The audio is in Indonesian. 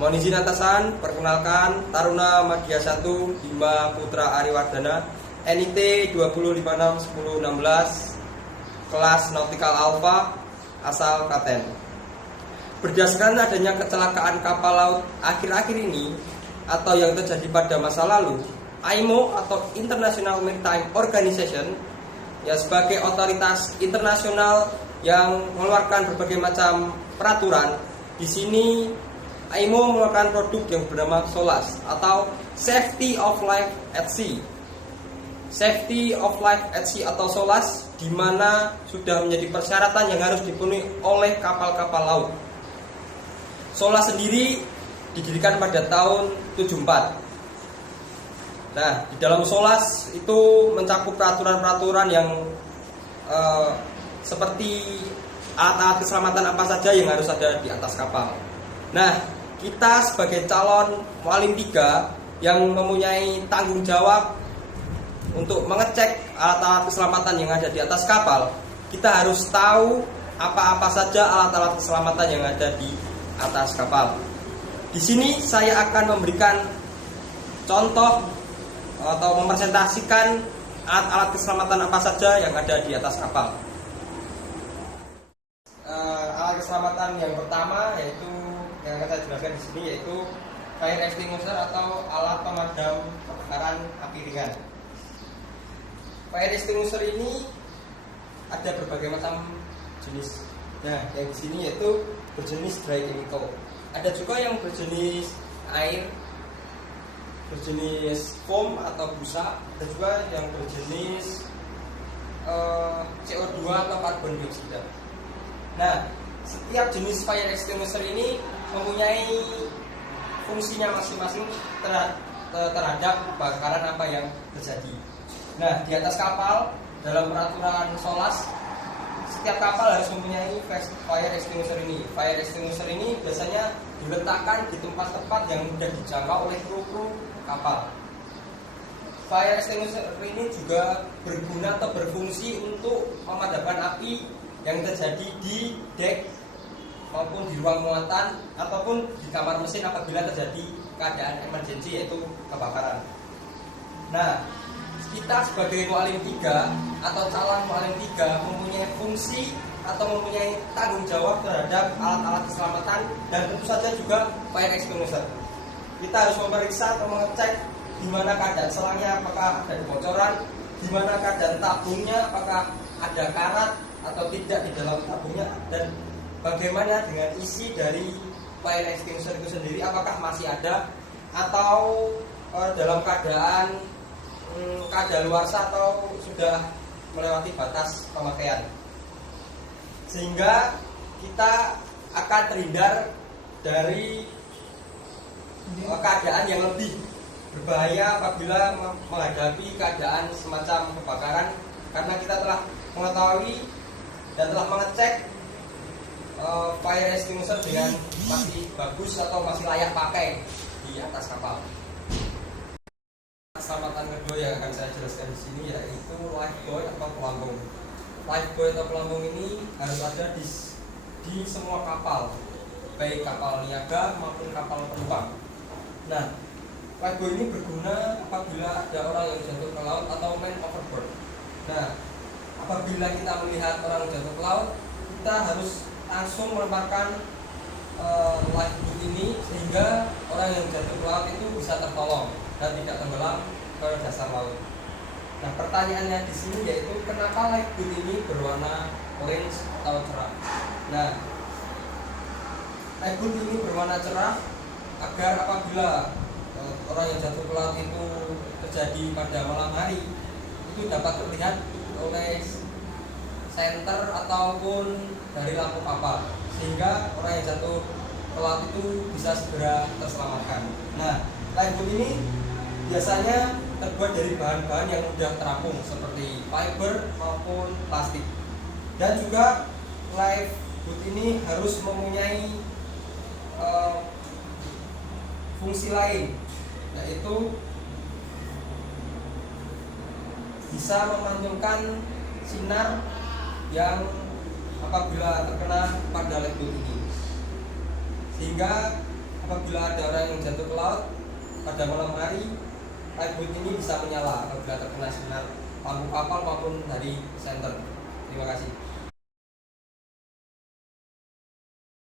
Mohon izin atasan, perkenalkan Taruna Madya 1 Bima Putra Ariwardana, NIT 20561016, kelas Nautical Alpha, asal Klaten. Berdasarkan adanya kecelakaan kapal laut akhir-akhir ini atau yang terjadi pada masa lalu, IMO atau International Maritime Organization ya sebagai otoritas internasional yang mengeluarkan berbagai macam peraturan. Di sini IMO mengeluarkan produk yang bernama SOLAS atau Safety of Life at Sea. Safety of Life at Sea atau SOLAS, di mana sudah menjadi persyaratan yang harus dipenuhi oleh kapal-kapal laut. SOLAS sendiri didirikan pada tahun 74. Nah, di dalam SOLAS itu mencakup peraturan-peraturan yang seperti alat-alat keselamatan apa saja yang harus ada di atas kapal. Nah, kita sebagai calon mualim 3 yang mempunyai tanggung jawab untuk mengecek alat-alat keselamatan yang ada di atas kapal, kita harus tahu apa-apa saja alat-alat keselamatan yang ada di atas kapal. Di sini saya akan memberikan contoh atau mempresentasikan alat-alat keselamatan apa saja yang ada di atas kapal. Alat keselamatan yang pertama yaitu yang akan saya jelaskan di sini yaitu fire extinguisher atau alat pemadam kebakaran api ringan. Fire extinguisher ini ada berbagai macam jenis. Nah, yang di sini yaitu berjenis dry chemical. Ada juga yang berjenis air, berjenis foam atau busa, ada juga yang berjenis CO2 atau karbon dioksida. Nah, setiap jenis fire extinguisher ini mempunyai fungsinya masing-masing terhadap kebakaran apa yang terjadi. Nah, di atas kapal dalam peraturan SOLAS, setiap kapal harus mempunyai fire extinguisher ini. Fire extinguisher ini biasanya diletakkan di tempat-tempat yang mudah dijangkau oleh kru kapal. Fire extinguisher ini juga berguna atau berfungsi untuk memadamkan api yang terjadi di dek maupun di ruang muatan ataupun di kamar mesin apabila terjadi keadaan emergensi yaitu kebakaran. Nah, kita sebagai mualim 3 atau calon mualim 3 mempunyai fungsi atau mempunyai tanggung jawab terhadap alat-alat keselamatan dan tentu saja juga fire extinguisher. Kita harus memeriksa atau mengecek di mana keadaan selangnya, apakah ada kebocoran, di mana keadaan tabungnya, apakah ada karat atau tidak di dalam tabungnya, dan bagaimana dengan isi dari fire extinguisher itu sendiri, apakah masih ada atau dalam keadaan kadaluarsa atau sudah melewati batas pemakaian, sehingga kita akan terhindar dari keadaan yang lebih berbahaya apabila menghadapi keadaan semacam kebakaran, karena kita telah mengetahui dan telah mengecek fire extinguisher dengan masih bagus atau masih layak pakai di atas kapal. Keselamatan kedua yang akan saya jelaskan di sini yaitu lifebuoy atau pelampung. Lifebuoy atau pelampung ini harus ada di semua kapal, baik kapal niaga maupun kapal penumpang. Nah, lifebuoy ini berguna apabila ada orang yang jatuh ke laut atau man overboard. Nah, apabila kita melihat orang jatuh ke laut, kita harus langsung melemparkan lifeboat ini sehingga orang yang jatuh ke laut itu bisa tertolong dan tidak tenggelam ke dasar laut. Nah, pertanyaannya di sini yaitu kenapa lifeboat ini berwarna orange atau cerah? Nah, lifeboat ini berwarna cerah agar apabila orang yang jatuh ke laut itu terjadi pada malam hari, itu dapat terlihat oleh senter ataupun dari lampu kapal, sehingga orang yang jatuh ke laut itu bisa segera terselamatkan. Nah, lifeboat ini biasanya terbuat dari bahan-bahan yang mudah terapung seperti fiber maupun plastik. Dan juga lifeboat ini harus mempunyai fungsi lain, yaitu bisa memantulkan sinar yang apabila terkena pada lifeboat ini, sehingga apabila ada orang yang jatuh ke laut pada malam hari, lifeboat ini bisa menyala apabila terkena sinar lampu kapal maupun dari senter. Terima kasih.